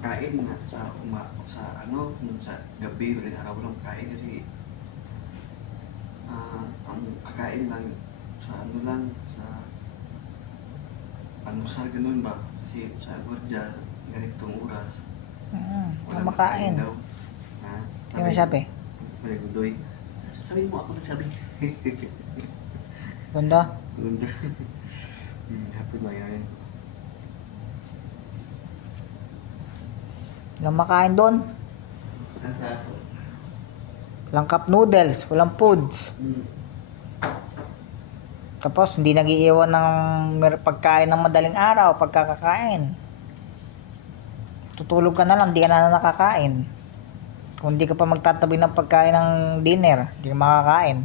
makain na sa ano, sa gabi, ulit araw lang kain kasi ang kakain lang sa ano lang, sa almusal ganun ba? Kasi sa gwardiya, ganitong oras, wala Makain. daw. Ha? Hindi mo sabi. May gudoy. Sabi mo ako nagsabi. Ganda. Ganda. Happy ba yan? Walang makain doon. Ang tapo. Walang cup noodles. Walang foods. Tapos hindi nag-iiwan ng pagkain ng madaling araw pagkakakain. Tutulog ka na lang, hindi ka na nakakain. Kung hindi ka pa magtatabi ng pagkain ng dinner, hindi ka makakain.